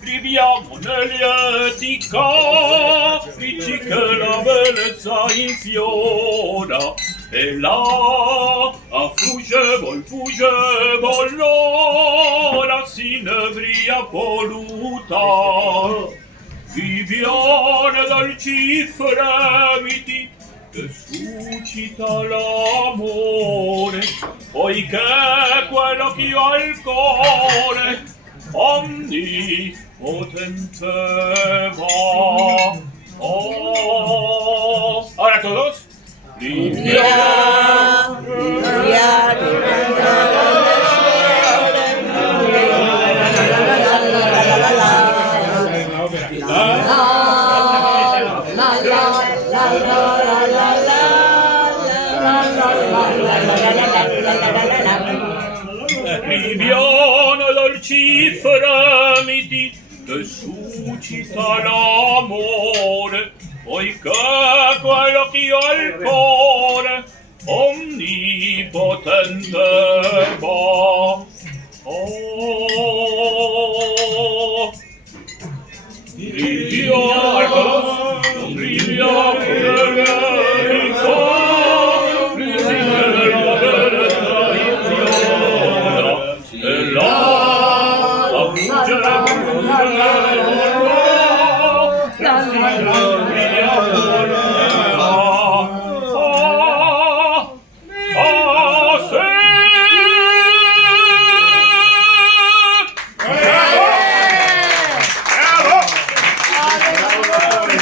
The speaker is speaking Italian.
Viviamo negli eti caprici che la bellezza infiora e là fugge l'ora s'inebria voluta. Viviane dolci fremiti che suscita l'amore, poiché quello che io ho al cuore onnipotente va. Oh. Ahora todos. Viviane dolci fremiti che suscita l'amore, poiché quello che io ho al cuore onnipotente va.